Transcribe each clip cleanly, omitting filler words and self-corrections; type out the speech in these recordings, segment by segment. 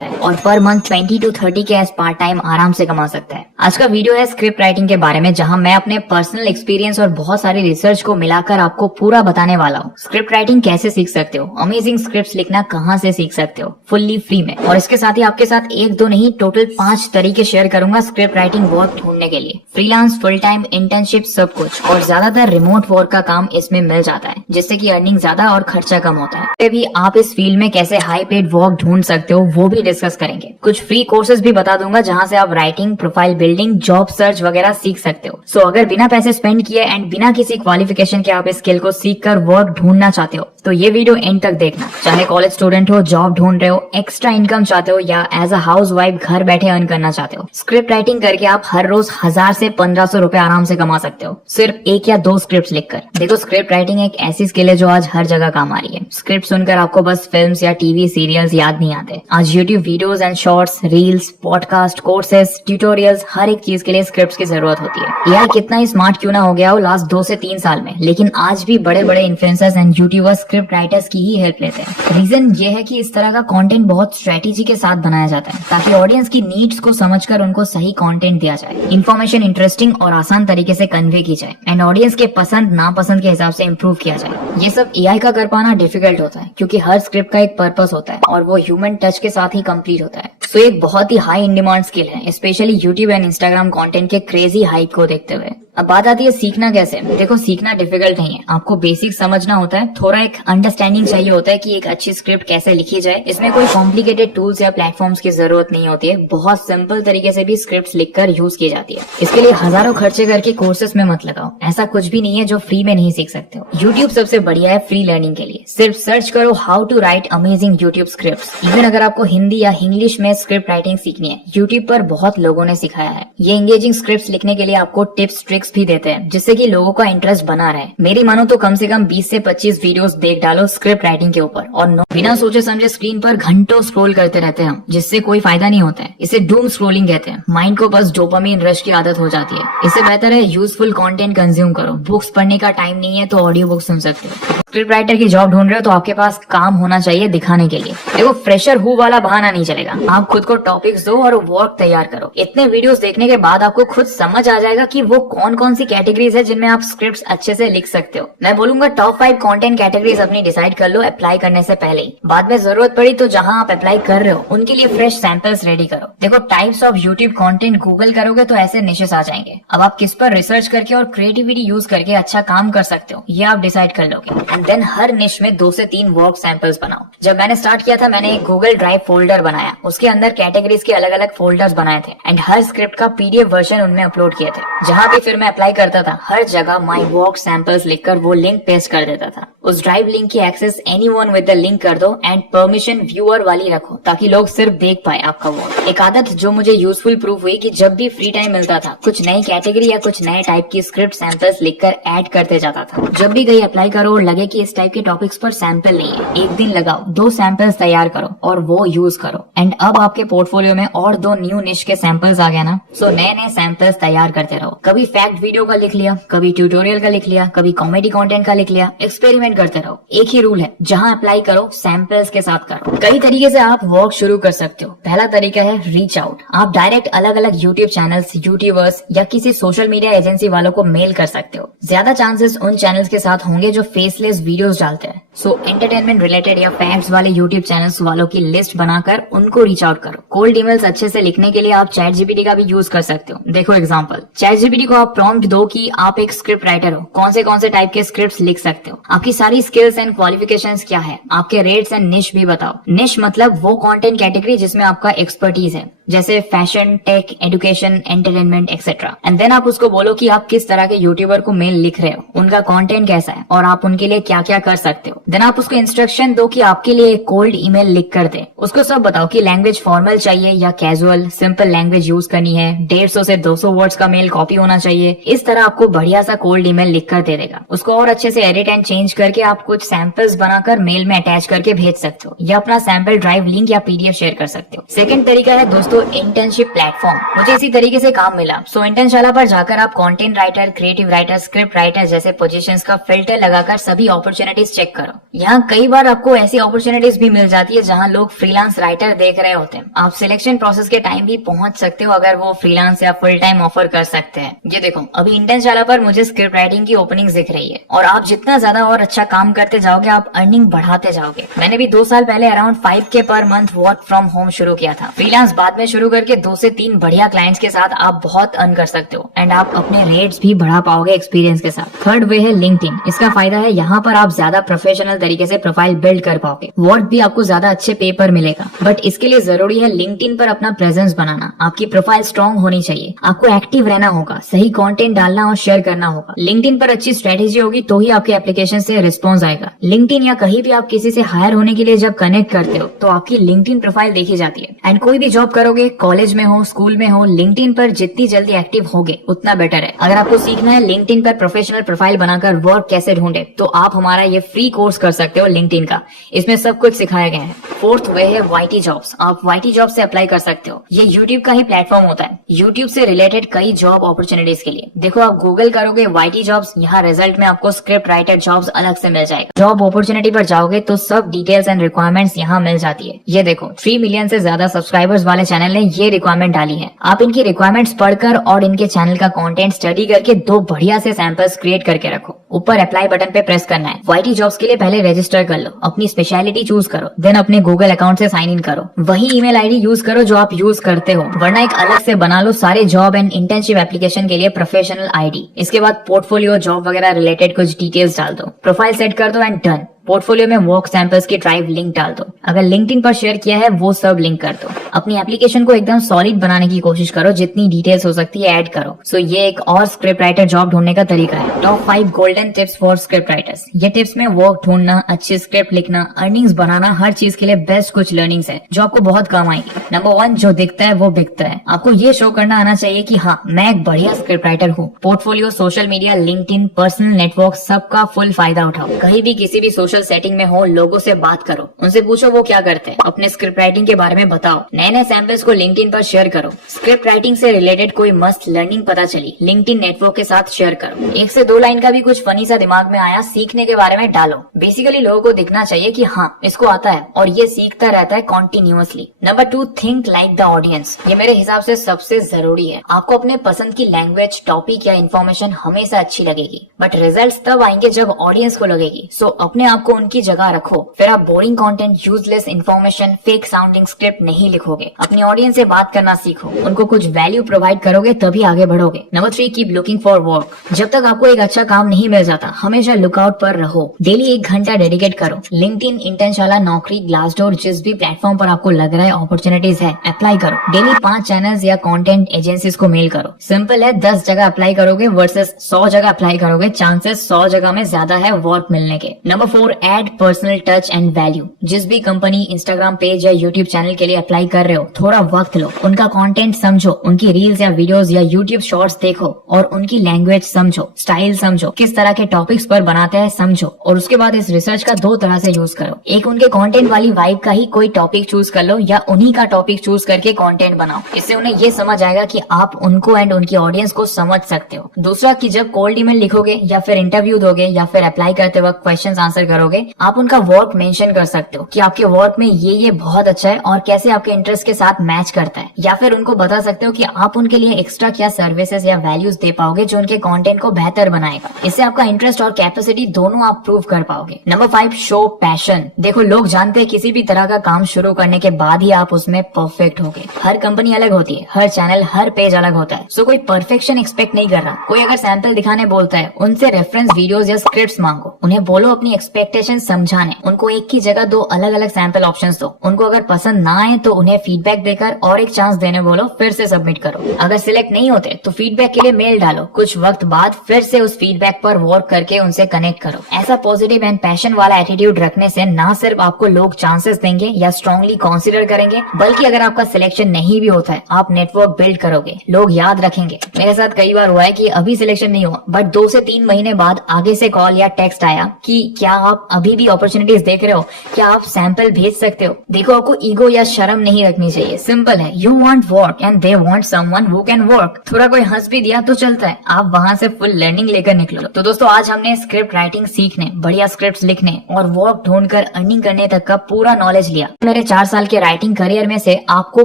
और per month 20 to 30 के as part time आराम से कमा सकता है। आज का वीडियो है स्क्रिप्ट राइटिंग के बारे में, जहां मैं अपने पर्सनल एक्सपीरियंस और बहुत सारी रिसर्च को मिलाकर आपको पूरा बताने वाला हूँ। स्क्रिप्ट राइटिंग कैसे सीख सकते हो, अमेजिंग स्क्रिप्ट्स लिखना कहाँ से सीख सकते हो फुल्ली फ्री में, और इसके साथ ही आपके साथ एक दो नहीं टोटल 5 तरीके शेयर करूंगा स्क्रिप्ट राइटिंग वर्क ढूंढने के लिए। फ्रीलांस, फुल टाइम, इंटर्नशिप सब कुछ, और ज्यादातर रिमोट वर्क का काम इसमें मिल जाता है, जिससे की अर्निंग ज्यादा और खर्चा कम होता है। फिर भी आप इस फील्ड में कैसे हाई पेड वर्क ढूंढ सकते हो वो भी डिस्कस करेंगे। कुछ फ्री कोर्सेज भी बता दूंगा जहां से आप writing, profile building, job search वगैरह सीख सकते हो। सो अगर बिना पैसे स्पेंड किए एंड बिना किसी क्वालिफिकेशन के आप इस स्किल को सीख कर वर्क ढूंढना चाहते हो तो ये वीडियो एंड तक देखना। चाहे कॉलेज स्टूडेंट हो, जॉब ढूंढ रहे हो, एक्स्ट्रा इनकम चाहते हो, या एज अ हाउस वाइफ घर बैठे अर्न करना चाहते हो, स्क्रिप्ट राइटिंग करके आप हर रोज 1000 से 1500 रुपए आराम से कमा सकते हो, सिर्फ 1 या 2 स्क्रिप्ट लिखकर। देखो, स्क्रिप्ट राइटिंग एक ऐसी स्किल है जो आज हर जगह काम आ रही है। स्क्रिप्ट सुनकर आपको बस फिल्म्स या टीवी सीरियल्स याद नहीं आते। आज YouTube videos and shorts, reels, podcast, courses, tutorials, हर एक चीज के लिए स्क्रिप्ट्स की जरूरत होती है। एआई कितना ही स्मार्ट क्यों ना हो गया हो लास्ट 2 से 3 साल में, लेकिन आज भी बड़े बड़े influencers and YouTubers script writers की ही हेल्प लेते हैं। रीजन ये है कि इस तरह का कंटेंट बहुत स्ट्रेटेजी के साथ बनाया जाता है, ताकि ऑडियंस की नीड्स को समझकर उनको सही कंटेंट दिया जाए, इन्फॉर्मेशन इंटरेस्टिंग और आसान तरीके से कन्वे की जाए, एंड ऑडियंस के पसंद नापसंद के हिसाब से इम्प्रूव किया जाए। ये सब एआई का कर पाना डिफिकल्ट होता है, क्योंकि हर स्क्रिप्ट का एक पर्पस होता है और वो ह्यूमन टच के साथ ही कंप्लीट होता है। सो एक बहुत ही हाई इन डिमांड स्किल है, specially YouTube and Instagram content के क्रेजी हाइप को देखते हुए। अब बात आती है सीखना कैसे। देखो, सीखना डिफिकल्ट नहीं है, आपको बेसिक समझना होता है, थोड़ा एक अंडरस्टैंडिंग चाहिए होता है कि एक अच्छी स्क्रिप्ट कैसे लिखी जाए। इसमें कोई कॉम्प्लिकेटेड टूल्स या प्लेटफॉर्म्स की जरूरत नहीं होती है, बहुत सिंपल तरीके से भी स्क्रिप्ट्स लिखकर यूज की जाती है। इसके लिए हजारों खर्चे करके कोर्सेस में मत लगाओ, ऐसा कुछ भी नहीं है जो फ्री में नहीं सीख सकते हो। यूट्यूब सबसे बढ़िया है फ्री लर्निंग के लिए। सिर्फ सर्च करो how to write amazing YouTube scripts. Even अगर आपको हिंदी या इंग्लिश में स्क्रिप्ट राइटिंग सीखनी है, यूट्यूब पर बहुत लोगों ने सिखाया है। ये एंगेजिंग स्क्रिप्ट्स लिखने के लिए आपको टिप्स ट्रिक्स भी देते हैं, जिससे कि लोगों का इंटरेस्ट बना रहे। मेरी मानो तो कम से कम 20 से 25 वीडियोस देख डालो स्क्रिप्ट राइटिंग के ऊपर, और बिना सोचे समझे स्क्रीन पर घंटों स्क्रॉल करते रहते हैं हम, जिससे कोई फायदा नहीं होता है। इसे डूम स्क्रोलिंग कहते हैं। माइंड को बस डोपामिन रश की आदत हो जाती है। इससे बेहतर है यूजफुल कंटेंट कंज्यूम करो। बुक्स पढ़ने का टाइम नहीं है तो ऑडियो बुक सुन सकते हो। स्क्रिप्ट राइटर की जॉब ढूंढ रहे हो तो आपके पास काम होना चाहिए दिखाने के लिए। देखो, फ्रेशर हूँ वाला बहाना नहीं चलेगा। आप खुद को टॉपिक्स दो और वर्क तैयार करो। इतने वीडियोस देखने के बाद आपको खुद समझ आ जाएगा कि वो कौन कौन सी कैटेगरीज है जिनमें आप स्क्रिप्ट्स अच्छे से लिख सकते हो। मैं बोलूंगा टॉप 5 कंटेंट कैटेगरीज अपनी डिसाइड कर लो अप्लाई करने से पहले ही। बाद में जरूरत पड़ी तो जहां आप अप्लाई कर रहे हो उनके लिए फ्रेश सैंपल्स रेडी करो। देखो, types of YouTube content Google करोगे तो ऐसे निशेस आ जाएंगे। अब आप किस पर रिसर्च करके और क्रिएटिविटी यूज करके अच्छा काम कर सकते हो ये आप डिसाइड कर लोगे, एंड देन हर निश में 2 से 3 वर्क सैंपल्स बनाओ। जब मैंने स्टार्ट किया था, मैंने एक गूगल ड्राइव फोल्डर बनाया, उसके अंदर कैटेगरीज के अलग अलग फोल्डर्स बनाए थे, एंड हर स्क्रिप्ट का पीडीएफ वर्जन उनमें अपलोड किए थे। जहां भी फिर मैं अप्लाई करता था, हर जगह माई वर्क सैंपल्स लिखकर वो लिंक पेस्ट कर देता था। उस ड्राइव लिंक की access anyone with the link कर दो, एंड परमिशन व्यूअर वाली रखो, ताकि लोग सिर्फ देख पाए आपका वर्क। एक आदत जो मुझे यूजफुल प्रूफ हुई कि जब भी फ्री टाइम मिलता था, कुछ नई कैटेगरी या कुछ नए टाइप की स्क्रिप्ट सैंपल्स लिखकर ऐड करते जाता था। जब भी कहीं अप्लाई करो और लगे कि इस टाइप के टॉपिक्स पर सैंपल नहीं है, एक दिन लगाओ, 2 सैंपल्स तैयार करो और वो यूज करो, एंड अब आपके पोर्टफोलियो में और 2 न्यू निश के सैंपल्स आ गए ना। सो नए नए सैंपल्स तैयार करते रहो। कभी फैक्ट वीडियो का लिख लिया, कभी ट्यूटोरियल का लिख लिया, कभी कॉमेडी कंटेंट का लिख लिया। एक्सपेरिमेंट करते रहो। एक ही रूल है, जहां अप्लाई करो सैंपल्स के साथ करो। कई तरीके से आप वर्क शुरू कर सकते हो। पहला तरीका है रीच आउट। आप डायरेक्ट अलग अलग यूट्यूब चैनल्स, यूट्यूबर्स या किसी सोशल मीडिया एजेंसी वालों को मेल कर सकते हो। ज्यादा चांसेस उन चैनल्स के साथ होंगे जो फेसलेस वीडियोस डालते हैं। सो एंटरटेनमेंट रिलेटेड या फैक्ट्स वाले यूट्यूब चैनल्स वालों की लिस्ट बनाकर उनको रीच आउट करो। कोल्ड ईमेल्स अच्छे से लिखने के लिए आप चैट जीपीटी का भी यूज कर सकते हो। देखो एग्जांपल, चैट जीपीटी को आप प्रॉम्प्ट दो कि आप एक स्क्रिप्ट राइटर हो, कौन से टाइप के स्क्रिप्ट्स लिख सकते हो, आपकी सारी स्किल्स एंड क्वालिफिकेशंस क्या है, आपके रेट्स एंड निश भी बताओ। निश मतलब वो कंटेंट कैटेगरी जिसमें आपका एक्सपर्टीज है, जैसे fashion, tech, education, entertainment etcetera. And then आप उसको बोलो कि आप किस तरह के यूट्यूबर को मेल लिख रहे हो, उनका कंटेंट कैसा है और आप उनके लिए क्या क्या कर सकते हो। देन आप उसको इंस्ट्रक्शन दो कि आपके लिए एक कोल्ड ईमेल लिख कर दे। उसको सब बताओ कि लैंग्वेज फॉर्मल चाहिए या कैजुअल, सिंपल लैंग्वेज यूज करनी है, 150 से 200 वर्ड्स का मेल कॉपी होना चाहिए। इस तरह आपको बढ़िया सा कोल्ड ईमेल लिख कर दे देगा। उसको और अच्छे से एडिट एंड चेंज करके आप कुछ सैंपल्स बनाकर मेल में अटैच करके भेज सकते हो, या अपना सैंपल ड्राइव लिंक या पीडीएफ शेयर कर सकते हो। सेकंड तरीका है दोस्तों तो इंटर्नशिप प्लेटफॉर्म, मुझे इसी तरीके से काम मिला। सो इंटर्नशाला पर जाकर आप content writer, creative writer, script writer जैसे पोजीशंस का फिल्टर लगाकर सभी अपॉर्चुनिटीज चेक करो। यहाँ कई बार आपको ऐसी अपॉर्चुनिटीज भी मिल जाती है जहाँ लोग फ्रीलांस राइटर देख रहे होते हैं। आप सिलेक्शन प्रोसेस के टाइम भी पहुंच सकते हो अगर वो फ्रीलांस या फुल टाइम ऑफर कर सकते हैं। ये देखो, अभी इंटर्नशाला पर मुझे स्क्रिप्ट राइटिंग की ओपनिंग दिख रही है और आप जितना ज्यादा और अच्छा काम करते जाओगे आप अर्निंग बढ़ाते जाओगे। मैंने भी 2 साल पहले around 5K per month work from home शुरू किया था। फ्रीलांस बाद में शुरू करके 2 से 3 बढ़िया क्लाइंट्स के साथ आप बहुत अर्न कर सकते हो एंड आप अपने रेट्स भी बढ़ा पाओगे एक्सपीरियंस के साथ। थर्ड वे है लिंक्डइन। इसका फायदा है यहाँ पर आप ज्यादा प्रोफेशनल तरीके से प्रोफाइल बिल्ड कर पाओगे। वर्क भी आपको ज्यादा अच्छे पे पर मिलेगा, बट इसके लिए जरूरी है लिंक्डइन पर अपना प्रेजेंस बनाना। आपकी प्रोफाइल स्ट्रॉन्ग होनी चाहिए, आपको एक्टिव रहना होगा, सही कंटेंट डालना और शेयर करना होगा। लिंक्डइन पर अच्छी स्ट्रेटेजी होगी तो ही आपके एप्लीकेशन से रिस्पॉन्स आएगा। लिंक्डइन या कहीं भी आप किसी से हायर होने के लिए जब कनेक्ट करते हो तो आपकी लिंक्डइन प्रोफाइल देखी जाती है। एंड कोई भी जॉब करोगे, कॉलेज में हो, स्कूल में हो, लिंक्डइन पर जितनी जल्दी एक्टिव होगे उतना बेटर है। अगर आपको सीखना है लिंक्डइन पर प्रोफेशनल प्रोफाइल बनाकर वर्क कैसे ढूंढे तो आप हमारा ये फ्री कोर्स कर सकते हो लिंक्डइन का। इसमें सब कुछ सिखाया गया है। फोर्थ वे है YT जॉब्स। आप YT जॉब से अप्लाई कर सकते हो। ये यूट्यूब का ही प्लेटफॉर्म होता है। यूट्यूब से रिलेटेड कई जॉब अपॉर्चुनिटीज के लिए देखो, आप गूगल करोगे YT जॉब्स, यहाँ रिजल्ट में आपको स्क्रिप्ट राइटर जॉब्स अलग से मिल जाएगा। जॉब अपॉर्चुनिटी पर जाओगे तो सब डिटेल्स एंड रिक्वायरमेंट्स यहाँ मिल जाती है। ये देखो, 3 मिलियन से ज्यादा सब्सक्राइबर्स वाले चैनल ने ये रिक्वायरमेंट डाली है। आप इनकी रिक्वायरमेंट्स पढ़कर और इनके चैनल का कंटेंट स्टडी करके 2 बढ़िया से सैंपल्स क्रिएट करके रखो। ऊपर अप्लाई बटन पे प्रेस करना है। YT जॉब्स के लिए पहले रजिस्टर कर लो, अपनी स्पेशलिटी चूज करो, देन अपने गूगल अकाउंट से साइन इन करो। वही ईमेल आईडी यूज करो जो आप यूज करते हो, वरना एक अलग से बना लो सारे जॉब एंड इंटर्नशिप एप्लीकेशन के लिए प्रोफेशनल आईडी। इसके बाद पोर्टफोलियो, जॉब वगैरह रिलेटेड कुछ डिटेल्स डाल दो, प्रोफाइल सेट कर दो एंड डन। पोर्टफोलियो में वर्क सैंपल्स की ड्राइव लिंक डाल दो। अगर लिंक्डइन पर शेयर किया है वो सब लिंक कर दो। अपनी एप्लीकेशन को एकदम सॉलिड बनाने की कोशिश करो, जितनी डिटेल्स हो सकती है ऐड करो। सो ये एक और स्क्रिप्ट राइटर जॉब ढूंढने का तरीका है। Top 5 golden tips for script writers. ये टिप्स में वर्क ढूंढना, अच्छी स्क्रिप्ट लिखना, अर्निंग्स बनाना, हर चीज के लिए बेस्ट कुछ लर्निंग्स है जो आपको बहुत काम आएगी। नंबर 1, जो दिखता है वो बिकता है। आपको ये शो करना आना चाहिए कि हाँ, मैं एक बढ़िया स्क्रिप्ट राइटर हूँ। Portfolio, social media, LinkedIn, personal network, सबका फुल फायदा उठाओ। कहीं भी किसी भी सोशल सेटिंग में हो, लोगों से बात करो, उनसे पूछो वो क्या करते हैं, अपने स्क्रिप्ट राइटिंग के बारे में बताओ, नए नए सैंपल्स को लिंक्डइन पर शेयर करो। स्क्रिप्ट राइटिंग से रिलेटेड कोई मस्त लर्निंग पता चली, लिंक्डइन नेटवर्क के साथ शेयर करो। 1 से 2 लाइन का भी कुछ फनी सा दिमाग में आया, सीखने के बारे में डालो। बेसिकली लोगों को दिखना चाहिए कि हाँ, इसको आता है और ये सीखता रहता है continuously. Number 2, think like the audience. ये मेरे हिसाब से सबसे जरूरी है। आपको अपने पसंद की लैंग्वेज, टॉपिक या इन्फॉर्मेशन हमेशा अच्छी लगेगी, बट रिजल्ट तब आएंगे जब ऑडियंस को लगेगी। सो अपने आप को उनकी जगह रखो। फिर आप boring content, useless information, fake sounding script नहीं लिखोगे। अपनी ऑडियंस से बात करना सीखो, उनको कुछ वैल्यू प्रोवाइड करोगे तभी आगे बढ़ोगे। Number 3, keep looking for work. जब तक आपको एक अच्छा काम नहीं मिल जाता, हमेशा लुकआउट पर रहो। डेली 1 घंटा डेडिकेट करो। लिंक्डइन, इंटर्नशाला, नौकरी, ग्लासडोर, जिस भी प्लेटफॉर्म पर आपको लग रहा है अपॉर्चुनिटीज है, अप्लाई करो। डेली 5 चैनल्स या कंटेंट एजेंसीज को मेल करो। सिंपल है, 10 जगह अप्लाई करोगे वर्सेस 100 जगह अप्लाई करोगे, चांसेस 100 जगह में ज्यादा है वर्क मिलने के। Number 4, add personal touch and value. जिस भी कंपनी, इंस्टाग्राम पेज या यूट्यूब चैनल के लिए अप्लाई कर रहे हो, थोड़ा वक्त लो, उनका कंटेंट समझो, उनकी रील्स या वीडियोस या यूट्यूब शॉर्ट्स देखो और उनकी लैंग्वेज समझो, स्टाइल समझो, किस तरह के टॉपिक्स पर बनाते हैं समझो। और उसके बाद इस रिसर्च का 2 तरह से यूज करो। एक, उनके कंटेंट वाली वाइब का ही कोई टॉपिक चूज कर लो या उन्हीं का टॉपिक चूज करके कंटेंट बनाओ। इससे उन्हें ये समझ आएगा कि आप उनको एंड उनकी ऑडियंस को समझ सकते हो। दूसरा, कि जब कोल्ड ईमेल लिखोगे या फिर इंटरव्यू दोगे या फिर अप्लाई करते वक्त क्वेश्चंस आंसर करोगे, आप उनका वर्क मेंशन कर सकते हो कि आपके वर्क में ये बहुत अच्छा है और कैसे आपके इंटरेस्ट के साथ मैच करता है। या फिर उनको बता सकते हो कि आप उनके लिए एक्स्ट्रा क्या सर्विसेज या वैल्यूज दे पाओगे जो उनके कंटेंट को बेहतर बनाएगा। इससे आपका इंटरेस्ट और कैपेसिटी दोनों आप प्रूव कर पाओगे। Number 5, show passion. देखो, लोग जानते हैं किसी भी तरह का काम शुरू करने के बाद ही आप उसमें परफेक्ट होगे। हर कंपनी अलग होती है, हर चैनल, हर पेज अलग होता है। सो कोई परफेक्शन एक्सपेक्ट नहीं कर रहा। कोई अगर सैंपल दिखाने बोलता है, उनसे रेफरेंस वीडियोस या स्क्रिप्ट्स मांगो। उन्हें बोलो अपनी एक्सपेक्टेशन समझाने। उनको एक की जगह 2 अलग अलग सैंपल ऑप्शंस दो। उनको अगर पसंद ना आए तो उन्हें फीडबैक देकर और एक चांस देने बोलो, फिर से सबमिट करो। अगर सिलेक्ट नहीं होते तो फीडबैक के लिए मेल डालो। कुछ वक्त बाद फिर से उस फीडबैक पर वर्क करके उनसे कनेक्ट करो। ऐसा पॉजिटिव एंड पैशन वाला एटीट्यूड रखने से ना सिर्फ आपको लोग चांसेस देंगे या स्ट्रांगली कंसीडर करेंगे, बल्कि अगर आपका सिलेक्शन नहीं भी होता है, आप नेटवर्क बिल्ड करोगे, लोग याद रखेंगे। मेरे साथ कई बार हुआ है कि अभी सिलेक्शन नहीं हुआ, बट 2 से 3 महीने बाद आगे से कॉल या टेक्स्ट आया कि क्या आप अभी भी अपॉर्चुनिटीज देख रहे हो, क्या आप सैंपल भेज सकते हो। देखो, आपको ईगो या शर्म नहीं रखनी चाहिए। सिंपल है, you want work and they want someone who can work. थोड़ा कोई हंस भी दिया तो चलता है, आप वहां से फुल लर्निंग लेकर निकलो। तो दोस्तों आज हमने स्क्रिप्ट राइटिंग सीखने, बढ़िया स्क्रिप्ट लिखने और वर्क ढूंढकर अर्निंग करने तक का पूरा नॉलेज लिया। मेरे 4 साल के राइटिंग करियर में से आपको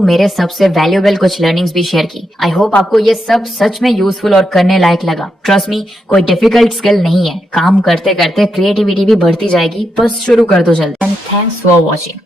मेरे सबसे वैल्यूएबल कुछ लर्निंग्स भी शेयर की। आई होप आपको ये सब सच में यूजफुल और करने लायक लगा। ट्रस्ट मी, कोई डिफिकल्ट स्किल नहीं है, काम करते करते क्रिएटिविटी भी बढ़ती जाएगी, बस शुरू कर दो जल्दी। And thanks for watching.